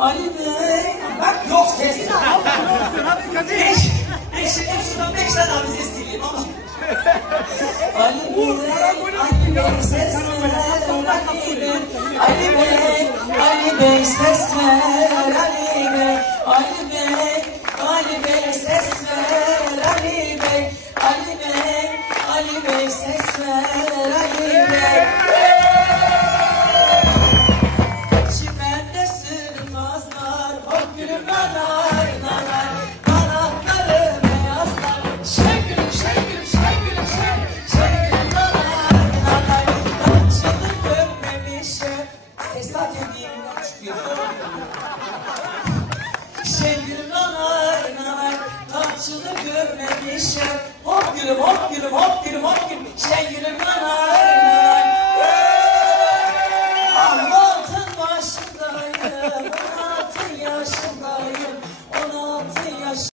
Ali Bey. Bak yok ses. Beş tane abi ses dinleyeyim ama. Ali Bey, Ali Bey ses ver. Ali Bey, Ali Bey ses ver. Ali Bey, Ali Bey, Ali Bey ses ver. Ali Bey, Ali Bey, Ali Bey ses ver. Ali Bey. Çimende sığmazlar, hop gülüm nanar nanar. Kanatları beyazlar, şey gülüm şey gülüm şey gülüm şey. Şey gülüm nanar nanar. Kaçını görmemişim. Esat edeyim çıkıyor. Şey gülüm nanar nanar. Kaçını görmemişim. Hop gülüm hop gülüm hop gülüm hop gülüm. Şey gülüm.